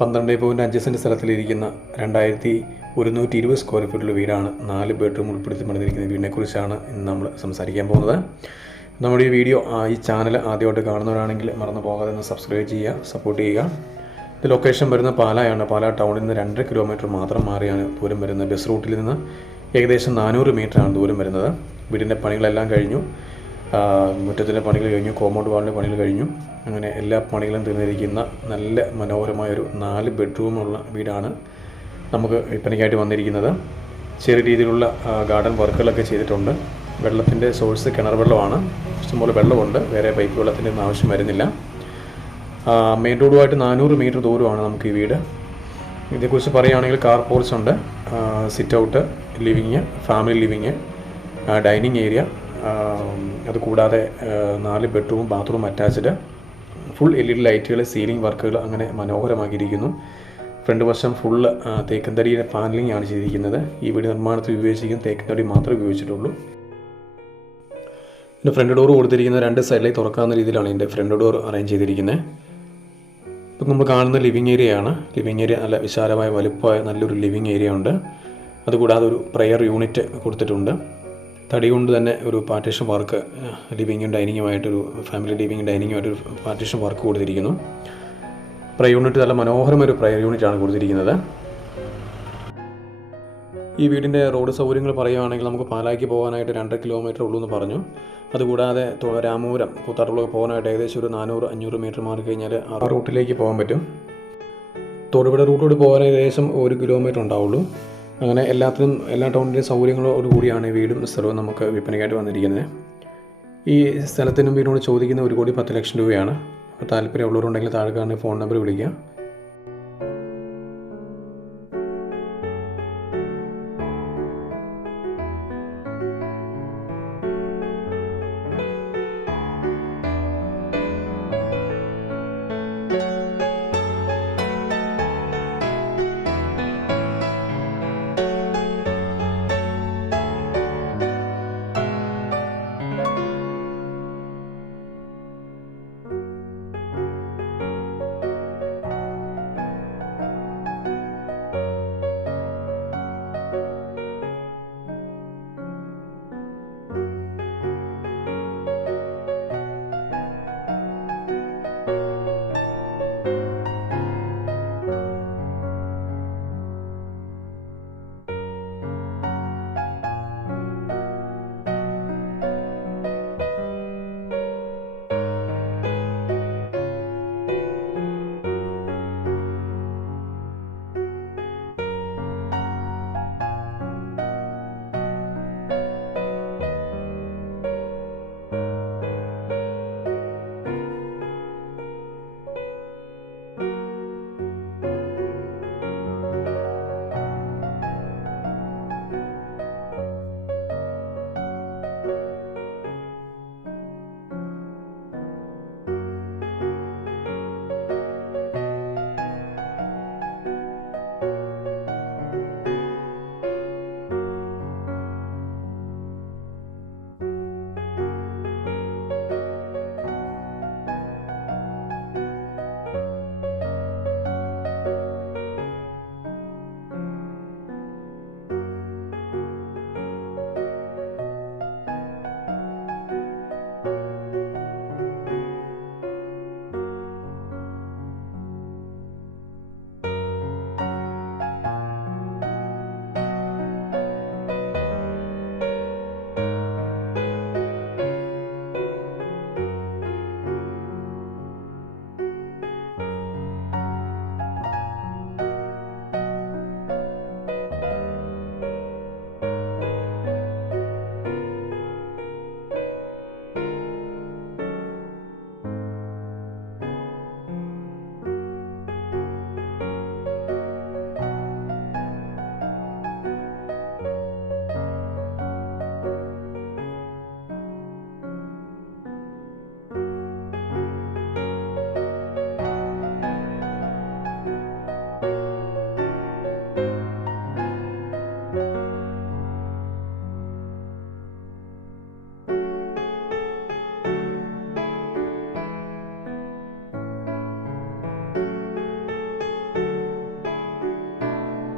12.5 cent സ്ഥലത്തിലിരിക്കുന്ന 2120 square ഫീറ്റുള്ള വീടാണ്. 4 bedroom ഉൾപ്പെടുത്തി പണിതിരിക്കുന്ന വീടിനെക്കുറിച്ചാണ് ഇന്ന് നമ്മൾ സംസാരിക്കാൻ പോകുന്നത്. നമ്മുടെ ഈ വീഡിയോ ഈ ചാനൽ ആദ്യമായിട്ട് കാണുന്നവരാണെങ്കിൽ മറന്നു പോകാതെ ഒന്ന് സബ്സ്ക്രൈബ് ചെയ്യുക, സപ്പോർട്ട് ചെയ്യുക. ഇത് ലൊക്കേഷൻ വരുന്ന പാലായാണ്. പാലാ ടൗണിൽ നിന്ന് 2.5 കിലോമീറ്റർ മാത്രം മാറിയാണ് ദൂരം വരുന്നത്. ബസ് റൂട്ടിൽ നിന്ന് ഏകദേശം 400 മീറ്ററാണ് ദൂരം വരുന്നത്. വീടിൻ്റെ പണികളെല്ലാം കഴിഞ്ഞു. മുറ്റത്തിൻ്റെ പണികൾ കഴിഞ്ഞു, കോമ്പൗണ്ട് വാളിൻ്റെ പണികൾ കഴിഞ്ഞു. അങ്ങനെ എല്ലാ പണികളും തീർന്നിരിക്കുന്ന നല്ല മനോഹരമായൊരു 4 ബെഡ്റൂമുള്ള വീടാണ് നമുക്ക് വിൽപ്പനയ്ക്കായിട്ട് വന്നിരിക്കുന്നത്. ചെറിയ രീതിയിലുള്ള ഗാർഡൻ വർക്കുകളൊക്കെ ചെയ്തിട്ടുണ്ട്. വെള്ളത്തിൻ്റെ സോഴ്സ് കിണർ വെള്ളമാണ്. ഇഷ്ടംപോലെ വെള്ളമുണ്ട്. വേറെ പൈപ്പ് വെള്ളത്തിൻ്റെ ഒന്നും ആവശ്യം വരുന്നില്ല. മെയിൻ റോഡുമായിട്ട് 400 മീറ്റർ ദൂരമാണ് നമുക്ക് ഈ വീട്. ഇതേക്കുറിച്ച് പറയുകയാണെങ്കിൽ കാർ പോർച്ച് ഉണ്ട്, sit out, living, family living, dining area, അതുകൂടാതെ 4 bedroom, bathroom attached, full LED ലൈറ്റുകൾ, സീലിംഗ് വർക്കുകൾ അങ്ങനെ മനോഹരമാക്കിയിരിക്കുന്നു. ഫ്രണ്ട് വശം ഫുള്ള് തേക്കന്തടിയുടെ പാനലിംഗ് ആണ് ചെയ്തിരിക്കുന്നത്. ഈ വീട് നിർമ്മാണത്തിൽ ഉപയോഗിച്ചിരിക്കുന്ന തേക്കന്തടി മാത്രമേ ഉപയോഗിച്ചിട്ടുള്ളൂ. പിന്നെ ഫ്രണ്ട് ഡോർ കൊടുത്തിരിക്കുന്നത് 2 സൈഡിലേക്ക് തുറക്കാവുന്ന രീതിയിലാണ് ഇതിൻ്റെ ഫ്രണ്ട് ഡോർ അറേഞ്ച് ചെയ്തിരിക്കുന്നത്. ഇപ്പം നമ്മൾ കാണുന്ന ലിവിങ് ഏരിയയാണ്. ലിവിങ് ഏരിയ നല്ല വിശാലമായ വലുപ്പമായ നല്ലൊരു ലിവിങ് ഏരിയ ഉണ്ട്. അതുകൂടാതെ ഒരു പ്രെയർ യൂണിറ്റ് കൊടുത്തിട്ടുണ്ട്. തടി കൊണ്ട് തന്നെ ഒരു പാർട്ടീഷൻ വർക്ക്, ലിവിങ്ങും ഡൈനിങ്ങുമായിട്ടൊരു ഫാമിലി ലിവിങ്ങും ഡൈനിങ്ങുമായിട്ടൊരു പാർട്ടീഷൻ വർക്ക് കൊടുത്തിരിക്കുന്നു. പ്രയർ യൂണിറ്റ് നല്ല മനോഹരമായ ഒരു പ്രയർ യൂണിറ്റാണ് കൊടുത്തിരിക്കുന്നത്. ഈ വീടിൻ്റെ റോഡ് സൗകര്യങ്ങൾ പറയുകയാണെങ്കിൽ നമുക്ക് പാലായ്ക്ക് പോകാനായിട്ട് 2 കിലോമീറ്റർ ഉള്ളൂ എന്ന് പറഞ്ഞു. അതുകൂടാതെ രാമപുരം, കൂത്താട്ടുള്ളൊക്കെ പോകാനായിട്ട് ഏകദേശം ഒരു 400-500 മീറ്റർ മാറി കഴിഞ്ഞാൽ ആ റൂട്ടിലേക്ക് പോകാൻ പറ്റും. തൊടുപുഴ റൂട്ടിലൂടെ പോകാൻ ഏകദേശം 1 കിലോമീറ്റർ ഉണ്ടാവുള്ളൂ. അങ്ങനെ എല്ലാ ടൗണിൻ്റെയും സൗകര്യങ്ങളോട് കൂടിയാണ് വീടും സ്ഥലവും നമുക്ക് വിൽപ്പനയ്ക്കായിട്ട് വന്നിരിക്കുന്നത്. ഈ സ്ഥലത്തിനും വീടിനോട് ചോദിക്കുന്ന 1,10,00,000 രൂപയാണ്. അപ്പോൾ താല്പര്യമുള്ളവരുണ്ടെങ്കിൽ താഴെ കാണുന്ന ഫോൺ നമ്പർ വിളിക്കുക.